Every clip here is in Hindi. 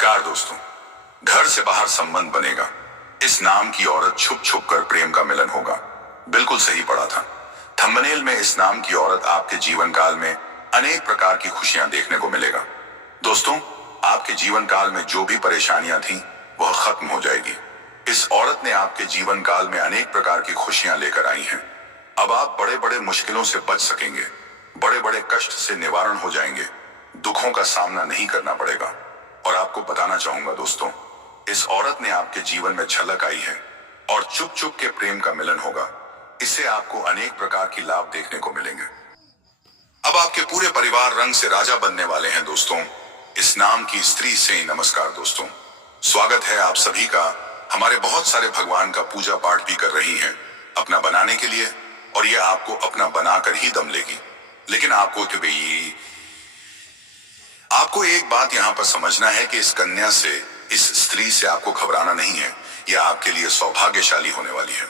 नमस्कार दोस्तों। घर से बाहर संबंध बनेगा, इस नाम की औरत छुप छुप कर प्रेम का मिलन होगा। बिल्कुल सही पढ़ा था। थंबनेल में इस नाम की औरत आपके जीवन काल में अनेक प्रकार की खुशियां देखने को मिलेगा। दोस्तों, आपके जीवन काल में जो भी परेशानियां थी वह खत्म हो जाएगी। इस औरत ने आपके जीवन काल में अनेक प्रकार की खुशियां लेकर आई हैं। अब आप बड़े बड़े मुश्किलों से बच सकेंगे, बड़े बड़े कष्ट से निवारण हो जाएंगे, दुखों का सामना नहीं करना पड़ेगा। और आपको बताना चाहूंगा दोस्तों, इस औरत ने आपके जीवन में झलक आई है और चुप चुप के प्रेम का मिलन होगा। इससे आपको अनेक प्रकार की लाभ देखने को मिलेंगे। अब आपके पूरे परिवार रंग से राजा बनने वाले हैं दोस्तों। इस नाम की स्त्री से नमस्कार दोस्तों। स्वागत है आप सभी का। हमारे बहुत सारे भगवान का पूजा पाठ भी कर रही हैं अपना बनाने के लिए, और ये आपको अपना बनाकर ही दम लेगी। लेकिन आपको एक बात यहाँ पर समझना है कि इस कन्या से, इस स्त्री से आपको घबराना नहीं है। यह आपके लिए सौभाग्यशाली होने वाली है।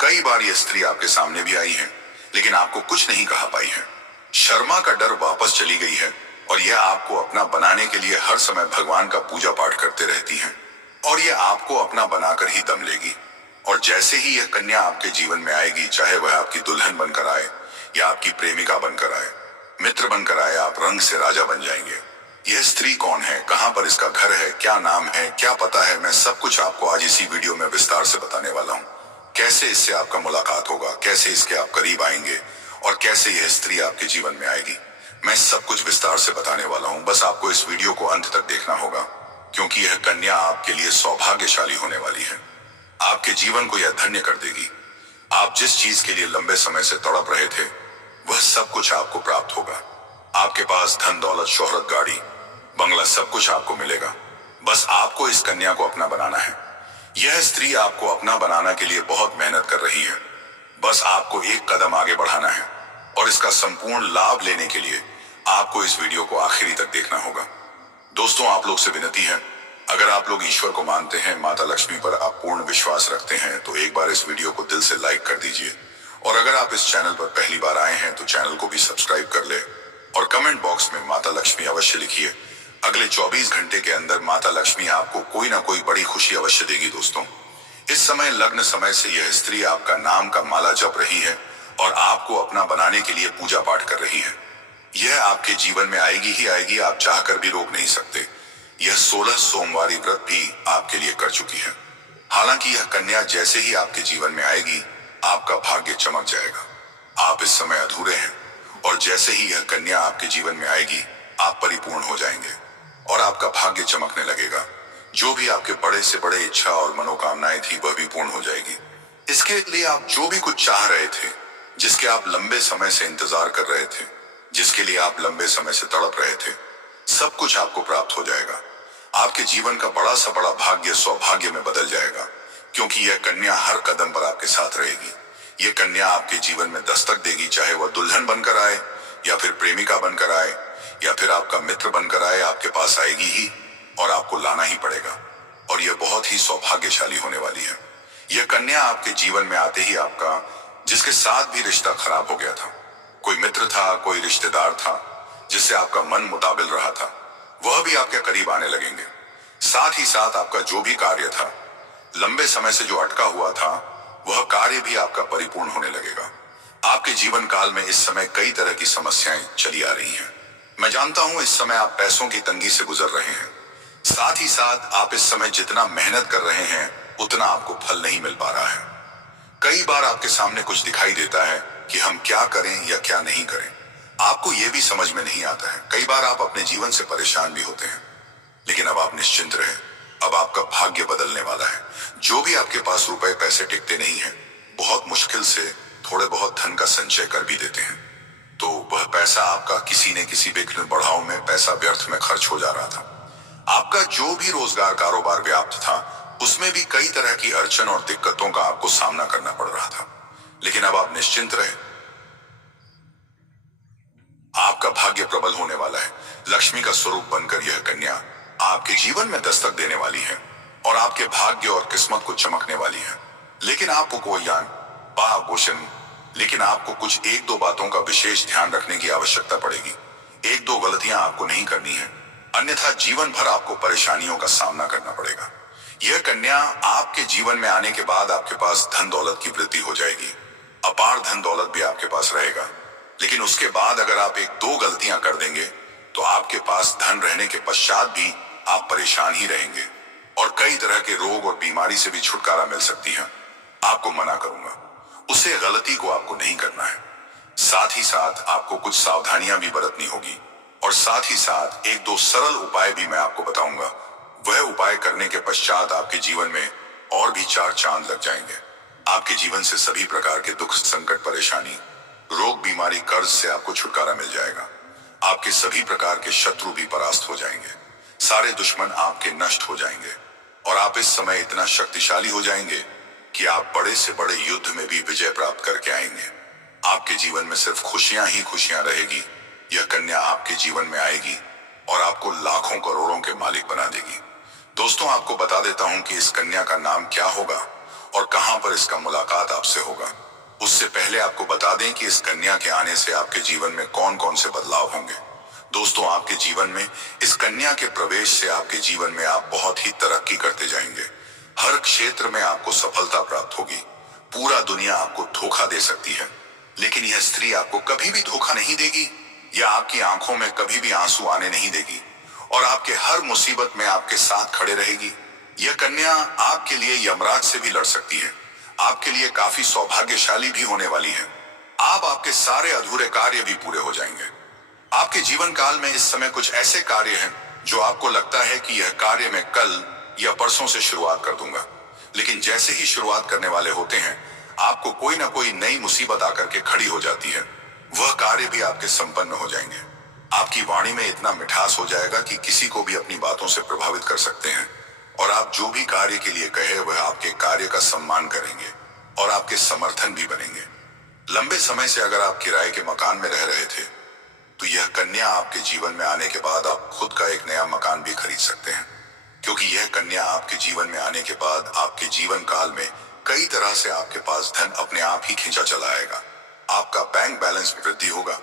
कई बार यह स्त्री आपके सामने भी आई है, लेकिन आपको कुछ नहीं कहा पाई है। शर्मा का डर वापस चली गई है और यह आपको अपना बनाने के लिए हर समय भगवान का पूजा पाठ करते रहती है, और यह आपको अपना बनाकर ही दम लेगी। और जैसे ही यह कन्या आपके जीवन में आएगी, चाहे वह आपकी दुल्हन बनकर आए या आपकी प्रेमिका बनकर आए, मित्र बनकर आए, आप रंग से राजा बन जाएंगे। यह स्त्री कौन है, कहां पर इसका घर है, क्या नाम है, क्या पता है, मैं सब कुछ आपको आज इसी वीडियो में विस्तार से बताने वाला हूं। कैसे इससे आपका मुलाकात होगा, कैसे इसके आप करीब आएंगे और कैसे यह स्त्री आपके जीवन में आएगी, मैं सब कुछ विस्तार से बताने वाला हूं। बस आपको इस वीडियो को अंत तक देखना होगा, क्योंकि यह कन्या आपके लिए सौभाग्यशाली होने वाली है। आपके जीवन को यह धन्य कर देगी। आप जिस चीज के लिए लंबे समय से तड़प रहे थे, वह सब कुछ आपको प्राप्त होगा। आपके पास धन दौलत, शोहरत, गाड़ी, बंगला, सब कुछ आपको मिलेगा। बस आपको इस कन्या को अपना बनाना है। यह स्त्री आपको अपना बनाने के लिए बहुत मेहनत कर रही है। बस आपको एक कदम आगे बढ़ाना है, और इसका संपूर्ण लाभ लेने के लिए आपको इस वीडियो को आखिरी तक देखना होगा। दोस्तों, आप लोग से विनती है, अगर आप लोग ईश्वर को मानते हैं, माता लक्ष्मी पर आप पूर्ण विश्वास रखते हैं, तो एक बार इस वीडियो को दिल से लाइक कर दीजिए। और अगर आप इस चैनल पर पहली बार आए हैं तो चैनल को भी सब्सक्राइब कर ले, और कमेंट बॉक्स में माता लक्ष्मी अवश्य लिखिए। अगले 24 घंटे के अंदर माता लक्ष्मी आपको कोई ना कोई बड़ी खुशी अवश्य देगी। दोस्तों, इस समय लग्न समय से यह स्त्री आपका नाम का माला जप रही है और आपको अपना बनाने के लिए पूजा पाठ कर रही है। यह आपके जीवन में आएगी ही आएगी, आप चाहकर भी रोक नहीं सकते। यह 16 सोमवारी व्रत भी आपके लिए कर चुकी है। हालांकि यह कन्या जैसे ही आपके जीवन में आएगी, आपका भाग्य चमक जाएगा। आप इस समय अधूरे हैं, और जैसे ही यह कन्या आपके जीवन में आएगी, आप परिपूर्ण हो जाएंगे और आपका भाग्य चमकने लगेगा। जो भी आपके बड़े से बड़े इच्छा और मनोकामनाएं थी, वह भी पूर्ण हो जाएगी। इसके लिए आप जो भी कुछ चाह रहे थे, जिसके आप लंबे समय से इंतजार कर रहे थे, जिसके लिए आप लंबे समय से तड़प रहे थे, सब कुछ आपको प्राप्त हो जाएगा। आपके जीवन का बड़ा सा बड़ा भाग्य सौभाग्य में बदल जाएगा, क्योंकि यह कन्या हर कदम पर आपके साथ रहेगी। यह कन्या आपके जीवन में दस्तक देगी, चाहे वह दुल्हन बनकर आए या फिर प्रेमिका बनकर आए या फिर आपका मित्र बनकर आए, आपके पास आएगी ही, और आपको लाना ही पड़ेगा। और यह बहुत ही सौभाग्यशाली होने वाली है। यह कन्या आपके जीवन में आते ही आपका, जिसके साथ भी रिश्ता खराब हो गया था, कोई मित्र था, कोई रिश्तेदार था जिससे आपका मन मुताबिल रहा था, वह भी आपके करीब आने लगेंगे। साथ ही साथ आपका जो भी कार्य था, लंबे समय से जो अटका हुआ था, वह कार्य भी आपका परिपूर्ण होने लगेगा। आपके जीवन काल में इस समय कई तरह की समस्याएं चली आ रही हैं। मैं जानता हूं इस समय आप पैसों की तंगी से गुजर रहे हैं। साथ ही साथ आप इस समय जितना मेहनत कर रहे हैं, उतना आपको फल नहीं मिल पा रहा है। कई बार आपके सामने कुछ दिखाई देता है कि हम क्या करें या क्या नहीं करें। आपको यह भी समझ में नहीं आता है। कई बार आप अपने जीवन से परेशान भी होते हैं, लेकिन अब आप निश्चिंत रहे, अब आपका भाग्य बदलने वाला है। जो भी आपके पास रुपए पैसे टिकते नहीं है, बहुत मुश्किल से थोड़े बहुत धन का संचय कर भी देते हैं, तो वह पैसा आपका किसी न किसी विघ्न बढ़ाव में पैसा व्यर्थ में खर्च हो जा रहा था। आपका जो भी रोजगार कारोबार व्याप्त था, उसमें भी कई तरह की अड़चन और दिक्कतों का आपको सामना करना पड़ रहा था, लेकिन अब आप निश्चिंत रहे, आपका भाग्य प्रबल होने वाला है। लक्ष्मी का स्वरूप बनकर यह कन्या आपके जीवन में दस्तक देने वाली है और आपके भाग्य और किस्मत को चमकने वाली है। लेकिन आपको कोई लेकिन आपको कुछ एक दो बातों का विशेष ध्यान रखने की आवश्यकता पड़ेगी। एक दो गलतियां आपको नहीं करनी है। अन्यथा जीवन भर आपको परेशानियों का सामना करना पड़ेगा। यह कन्या आपके जीवन में आने के बाद आपके पास धन दौलत की वृद्धि हो जाएगी, अपार धन दौलत भी आपके पास रहेगा। लेकिन उसके बाद अगर आप एक दो गलतियां कर देंगे तो आपके पास धन रहने के पश्चात भी आप परेशान ही रहेंगे और कई तरह के रोग और बीमारी से भी छुटकारा मिल सकती है। आपको मना करूंगा, उसे गलती को आपको नहीं करना है। साथ ही साथ आपको कुछ सावधानियां भी बरतनी होगी और साथ ही साथ एक दो सरल उपाय भी मैं आपको बताऊंगा। वह उपाय करने के पश्चात आपके जीवन में और भी चार चांद लग जाएंगे। आपके जीवन से सभी प्रकार के दुख, संकट, परेशानी, रोग, बीमारी, कर्ज से आपको छुटकारा मिल जाएगा। आपके सभी प्रकार के शत्रु भी परास्त हो जाएंगे, सारे दुश्मन आपके नष्ट हो जाएंगे और आप इस समय इतना शक्तिशाली हो जाएंगे कि आप बड़े से बड़े युद्ध में भी विजय प्राप्त करके आएंगे। आपके जीवन में सिर्फ खुशियां ही खुशियां रहेगी। यह कन्या आपके जीवन में आएगी और आपको लाखों करोड़ों के मालिक बना देगी। दोस्तों, आपको बता देता हूं कि इस कन्या का नाम क्या होगा और कहां पर इसका मुलाकात आपसे होगा। उससे पहले आपको बता दें कि इस कन्या के आने से आपके जीवन में कौन कौन से बदलाव होंगे। दोस्तों, आपके जीवन में इस कन्या के प्रवेश से आपके जीवन में आप बहुत ही तरक्की करते जाएंगे। हर क्षेत्र में आपको सफलता प्राप्त होगी। पूरा दुनिया आपको धोखा दे सकती है, लेकिन यह स्त्री आपको कभी भी धोखा नहीं देगी या आपकी आंखों में कभी भी आंसू आने नहीं देगी और आपके हर मुसीबत में आपके साथ खड़े रहेगी। यह कन्या आपके लिए यमराज से भी लड़ सकती है। आपके लिए काफी सौभाग्यशाली भी होने वाली है। आपके सारे अधूरे कार्य भी पूरे हो जाएंगे। आपके जीवन काल में इस समय कुछ ऐसे कार्य हैं जो आपको लगता है कि यह कार्य मैं कल या परसों से शुरुआत कर दूंगा, लेकिन जैसे ही शुरुआत करने वाले होते हैं आपको कोई ना कोई नई मुसीबत आकर के खड़ी हो जाती है। वह कार्य भी आपके संपन्न हो जाएंगे। आपकी वाणी में इतना मिठास हो जाएगा कि किसी को भी अपनी बातों से प्रभावित कर सकते हैं और आप जो भी कार्य के लिए कहे वह आपके कार्य का सम्मान करेंगे और आपके समर्थन भी बनेंगे। लंबे समय से अगर आप किराए के मकान में रह रहे थे तो यह कन्या आपके जीवन में आने के बाद आप खुद का एक नया मकान भी खरीद सकते हैं, क्योंकि यह कन्या आपके जीवन में आने के बाद आपके जीवन काल में कई तरह से आपके पास धन अपने आप ही खींचा चला आएगा। आपका बैंक बैलेंस में वृद्धि होगा।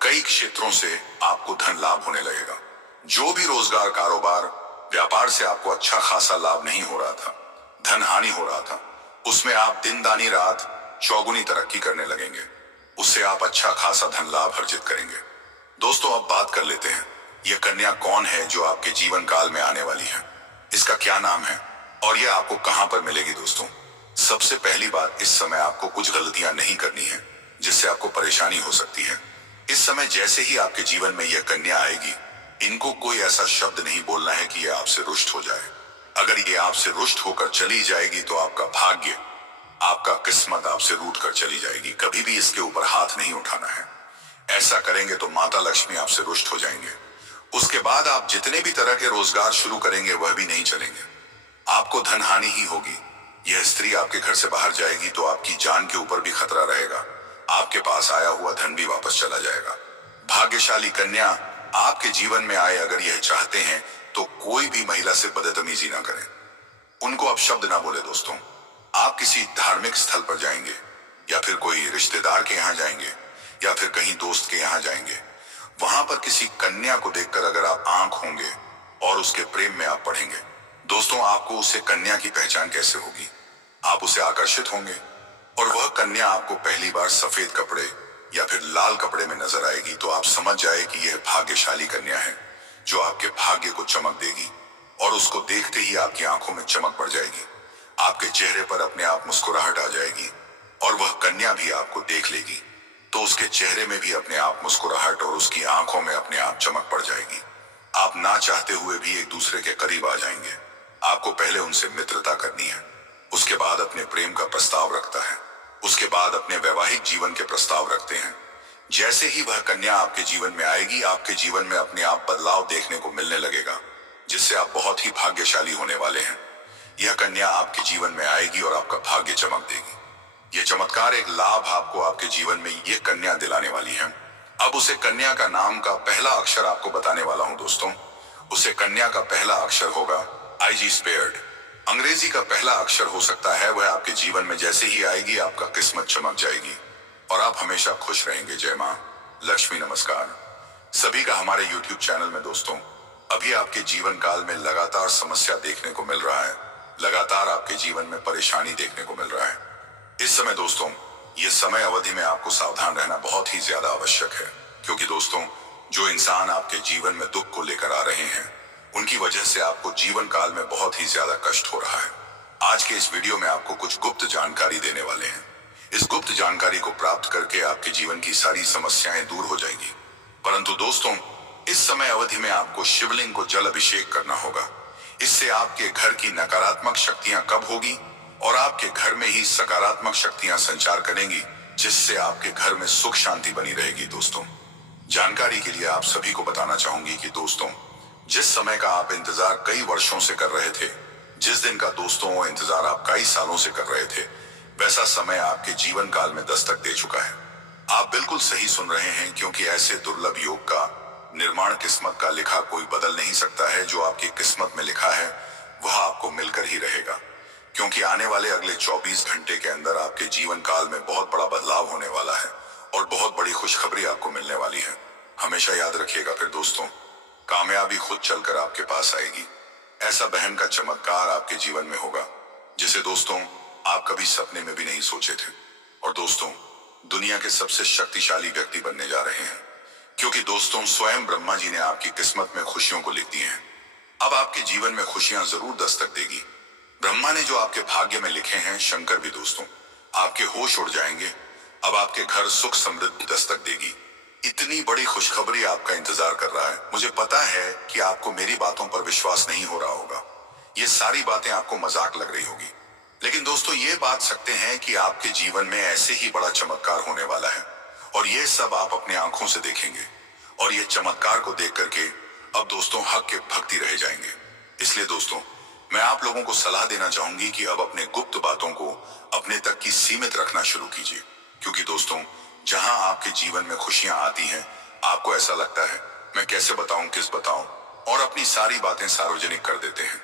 कई क्षेत्रों से आपको धन लाभ होने लगेगा। जो भी रोजगार, कारोबार, व्यापार से आपको अच्छा खासा लाभ नहीं हो रहा था, धन हानि हो रहा था, उसमें आप दिन दानी रात चौगुनी तरक्की करने लगेंगे। उससे आप अच्छा खासा धन लाभ अर्जित करेंगे। दोस्तों, अब बात कर लेते हैं यह कन्या कौन है जो आपके जीवन काल में आने वाली है, इसका क्या नाम है और यह आपको कहां पर मिलेगी। दोस्तों, सबसे पहली बात, इस समय आपको कुछ गलतियां नहीं करनी है जिससे आपको परेशानी हो सकती है। इस समय जैसे ही आपके जीवन में यह कन्या आएगी, इनको कोई ऐसा शब्द नहीं बोलना है कि यह आपसे रुष्ट हो जाए। अगर ये आपसे रुष्ट होकर चली जाएगी तो आपका भाग्य, आपका किस्मत आपसे रूठ कर चली जाएगी। कभी भी इसके ऊपर हाथ नहीं उठाना है। ऐसा करेंगे तो माता लक्ष्मी आपसे रुष्ट हो जाएंगे। उसके बाद आप जितने भी तरह के रोजगार शुरू करेंगे वह भी नहीं चलेंगे। आपको धन हानि ही होगी। यह स्त्री आपके घर से बाहर जाएगी तो आपकी जान के ऊपर भी खतरा रहेगा। आपके पास आया हुआ धन भी वापस चला जाएगा। भाग्यशाली कन्या आपके जीवन में आए अगर यह चाहते हैं तो कोई भी महिला से बदतमीजी ना करें, उनको आप शब्द ना बोले। दोस्तों, आप किसी धार्मिक स्थल पर जाएंगे या फिर कोई रिश्तेदार के यहाँ जाएंगे या फिर कहीं दोस्त के यहाँ जाएंगे, वहां पर किसी कन्या को देखकर अगर आप आंख होंगे और उसके प्रेम में आप पड़ेंगे, दोस्तों आपको उससे कन्या की पहचान कैसे होगी। आप उसे आकर्षित होंगे और वह कन्या आपको पहली बार सफेद कपड़े या फिर लाल कपड़े में नजर आएगी तो आप समझ जाए कि यह भाग्यशाली कन्या है जो आपके भाग्य को चमक देगी और उसको देखते ही आपकी आंखों में चमक बढ़ जाएगी। आपके चेहरे पर अपने आप मुस्कुराहट आ जाएगी और वह कन्या भी आपको देख लेगी तो उसके चेहरे में भी अपने आप मुस्कुराहट और उसकी आंखों में अपने आप चमक पड़ जाएगी। आप ना चाहते हुए भी एक दूसरे के करीब आ जाएंगे। आपको पहले उनसे मित्रता करनी है, उसके बाद अपने प्रेम का प्रस्ताव रखता है, उसके बाद अपने वैवाहिक जीवन के प्रस्ताव रखते हैं। जैसे ही वह कन्या आपके जीवन में आएगी, आपके जीवन में अपने आप बदलाव देखने को मिलने लगेगा, जिससे आप बहुत ही भाग्यशाली होने वाले हैं। यह कन्या आपके जीवन में आएगी और आपका भाग्य चमक देगी। यह चमत्कार, एक लाभ आपको आपके जीवन में यह कन्या दिलाने वाली है। अब उसे कन्या का नाम का पहला अक्षर आपको बताने वाला हूं। दोस्तों, उसे कन्या का पहला अक्षर होगा IG स्पेयर्ड। अंग्रेजी का पहला अक्षर हो सकता है। वह आपके जीवन में जैसे ही आएगी आपका किस्मत चमक जाएगी और आप हमेशा खुश रहेंगे। जय मां लक्ष्मी। नमस्कार सभी का हमारे YouTube चैनल में। दोस्तों, अभी आपके जीवन काल में लगातार समस्या देखने को मिल रहा है, लगातार आपके जीवन में परेशानी देखने को मिल रहा है। इस समय दोस्तों, ये समय अवधि में आपको सावधान रहना बहुत ही ज्यादा आवश्यक है, क्योंकि दोस्तों, जो इंसान आपके जीवन में दुख को लेकर आ रहे हैं, उनकी वजह से आपको जीवन काल में बहुत ही ज्यादा कष्ट हो रहा है। आज के इस वीडियो में आपको कुछ गुप्त जानकारी देने वाले हैं। इस गुप्त जानकारी को प्राप्त करके आपके जीवन की सारी समस्याएं दूर हो जाएंगी। परंतु दोस्तों, इस समय अवधि में आपको शिवलिंग को जल अभिषेक करना होगा। इससे आपके घर की नकारात्मक शक्तियां कब होगी और आपके घर में ही सकारात्मक शक्तियां संचार करेंगी, जिससे आपके घर में सुख शांति बनी रहेगी। दोस्तों, जानकारी के लिए आप सभी को बताना चाहूंगी कि दोस्तों, जिस समय का आप इंतजार कई वर्षों से कर रहे थे, जिस दिन का दोस्तों वो इंतजार आप कई सालों से कर रहे थे, वैसा समय आपके जीवन काल में दस्तक दे चुका है। आप बिल्कुल सही सुन रहे हैं, क्योंकि ऐसे दुर्लभ योग का निर्माण किस्मत का लिखा कोई बदल नहीं सकता है। जो आपकी किस्मत में लिखा है वह आपको मिलकर ही रहेगा, क्योंकि आने वाले अगले 24 घंटे के अंदर आपके जीवन काल में बहुत बड़ा बदलाव होने वाला है और बहुत बड़ी खुशखबरी आपको मिलने वाली है। हमेशा याद रखिएगा फिर दोस्तों, कामयाबी खुद चलकर आपके पास आएगी। ऐसा बहन का चमत्कार आपके जीवन में होगा जिसे दोस्तों आप कभी सपने में भी नहीं सोचे थे। और दोस्तों, दुनिया के सबसे शक्तिशाली व्यक्ति बनने जा रहे हैं, क्योंकि दोस्तों स्वयं ब्रह्मा जी ने आपकी किस्मत में खुशियों को लिख दिए हैं। अब आपके जीवन में खुशियां जरूर दस्तक देगी। ब्रह्मा ने जो आपके भाग्य में लिखे हैं, शंकर भी दोस्तों आपके होश उड़ जाएंगे। अब आपके घर सुख समृद्धि दस्तक देगी। इतनी बड़ी खुशखबरी आपका इंतजार कर रहा है। मुझे पता है कि आपको मेरी बातों पर विश्वास नहीं हो रहा होगा, ये सारी बातें आपको मजाक लग रही होगी, लेकिन दोस्तों ये बात सकते हैं कि आपके जीवन में ऐसे ही बड़ा चमत्कार होने वाला है और ये सब आप अपने आंखों से देखेंगे। और ये चमत्कार को देख करके अब दोस्तों हक के भक्ति रह जाएंगे। इसलिए दोस्तों, मैं आप लोगों को सलाह देना चाहूंगी कि अब अपने गुप्त बातों को अपने तक की सीमित रखना शुरू कीजिए, क्योंकि दोस्तों जहां आपके जीवन में खुशियां आती हैं, आपको ऐसा लगता है मैं कैसे बताऊं, किस बताऊं, और अपनी सारी बातें सार्वजनिक कर देते हैं।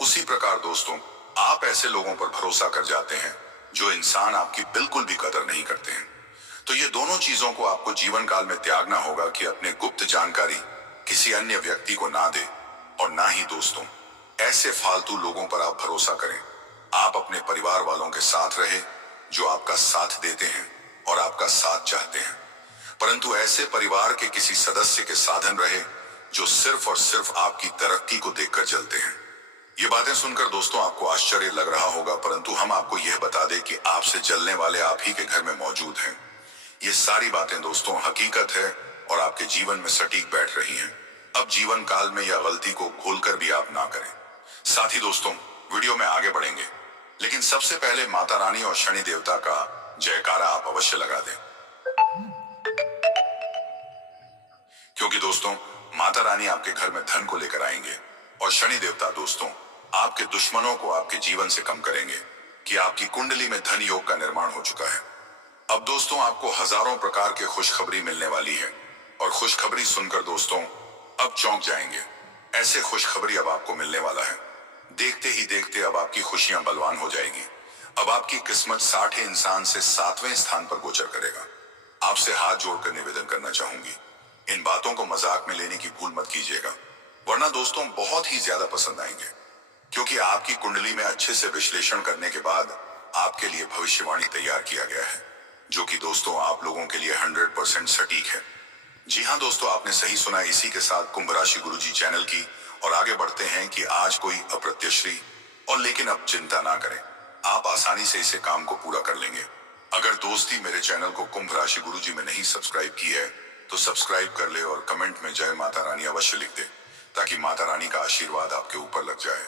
उसी प्रकार दोस्तों, आप ऐसे लोगों पर भरोसा कर जाते हैं जो इंसान आपकी बिल्कुल भी कदर नहीं करते हैं। तो ये दोनों चीजों को आपको जीवन काल में त्यागना होगा कि अपने गुप्त जानकारी किसी अन्य व्यक्ति को ना दे, और ना ही दोस्तों ऐसे फालतू लोगों पर आप भरोसा करें। आप अपने परिवार वालों के साथ रहे जो आपका साथ देते हैं और आपका साथ चाहते हैं, परंतु ऐसे परिवार के किसी सदस्य के साधन रहे जो सिर्फ और सिर्फ आपकी तरक्की को देखकर चलते हैं। ये बातें सुनकर दोस्तों आपको आश्चर्य लग रहा होगा, परंतु हम आपको यह बता दें कि आपसे जलने वाले आप ही के घर में मौजूद हैं। ये सारी बातें दोस्तों हकीकत है और आपके जीवन में सटीक बैठ रही हैं। अब जीवन काल में यह गलती को भूलकर भी आप ना करें। साथ ही दोस्तों, वीडियो में आगे बढ़ेंगे, लेकिन सबसे पहले माता रानी और शनि देवता का जयकारा आप अवश्य लगा दें, क्योंकि दोस्तों माता रानी आपके घर में धन को लेकर आएंगे और शनि देवता दोस्तों आपके दुश्मनों को आपके जीवन से कम करेंगे कि आपकी कुंडली में धन योग का निर्माण हो चुका है। अब दोस्तों आपको हजारों प्रकार की खुशखबरी मिलने वाली है और खुशखबरी सुनकर दोस्तों अब चौंक जाएंगे। ऐसे खुशखबरी अब आपको मिलने वाला है, देखते ही देखते अब आपकी खुशियां बलवान हो जाएगी। अब आपकी किस्मत 60 इंसान से 7वें स्थान पर गोचर करेगा। आपसे हाथ जोड़कर निवेदन करना चाहूंगी, इन बातों को मजाक में लेने की भूल मत कीजिएगा, वरना दोस्तों बहुत ही ज्यादा पसंद आएंगे, क्योंकि आपकी कुंडली में अच्छे से विश्लेषण करने के बाद आपके लिए भविष्यवाणी तैयार किया गया है, जो कि दोस्तों आप लोगों के लिए 100% सटीक है। जी हाँ दोस्तों, आपने सही सुना। इसी के साथ कुंभ राशि गुरुजी चैनल की और आगे बढ़ते हैं कि आज कोई अप्रत्याशित और लेकिन अब चिंता ना करें, आप आसानी से इसे काम को पूरा कर लेंगे। अगर दोस्ती मेरे चैनल को कुंभ राशि गुरुजी में नहीं सब्सक्राइब की है तो सब्सक्राइब कर ले और कमेंट में जय माता रानी अवश्य लिख दे, ताकि माता रानी का आशीर्वाद आपके ऊपर लग जाए,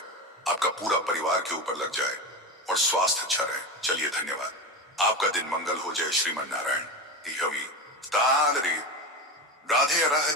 आपका पूरा परिवार के ऊपर लग जाए और स्वास्थ्य अच्छा रहे। चलिए धन्यवाद। आपका दिन मंगल हो। जय श्रीमन नारायण। राधे राधे।